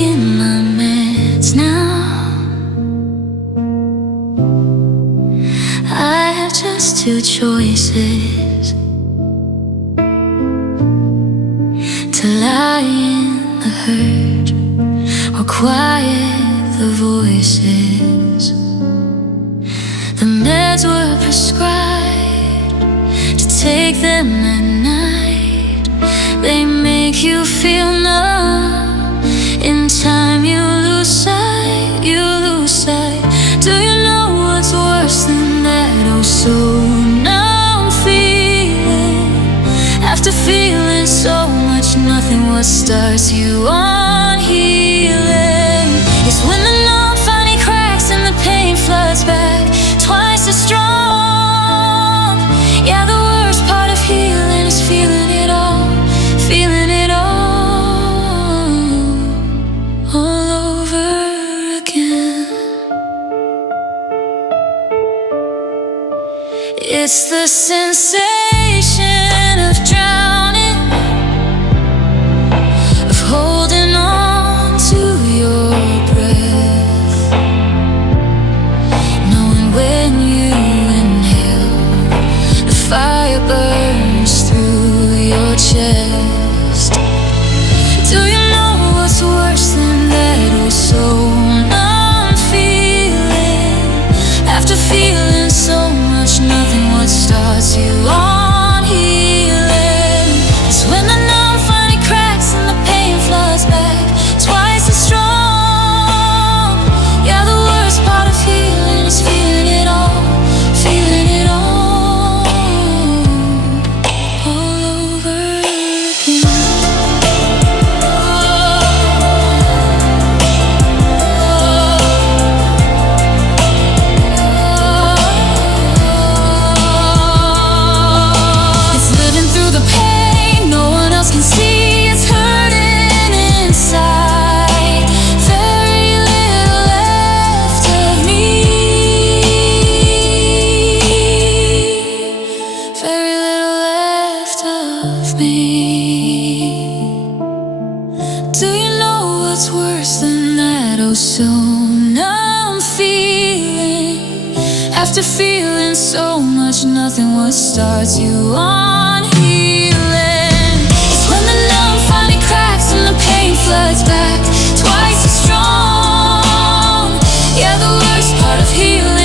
taking my meds now. I have just two choices: to lie in the hurt or quiet the voices. The meds were prescribed, to take them at night. They make you feel numb. In time you lose sight, you lose sight. Do you know what's worse than that? Oh, so numb feeling. After feeling so much nothing, what starts you on healing is when the numb finally cracks and the pain floods back twice as strong. Yeah, the worst part of healing is feeling it all, feeling it all over again. It's the sensation of drowning, of holding on to your breath, knowing when you inhale, the fire burns through your chest. Do you know what's worse than that? Oh, so numb feeling. After feeling so much nothing, what starts you on healing is when the numb finally cracks and the pain floods back twice as strong. Yeah, the worst part of healing is feeling it all, feeling it all over again. It's living through the pain no one else can see. It's hurting inside. Very little left of me. Very little left of me. Do you know what's worse than that? Oh, so numb feeling. After feeling so much nothing, what starts you on healing? It's when the numb finally cracks and the pain floods back twice as strong. Yeah, the worst part of healing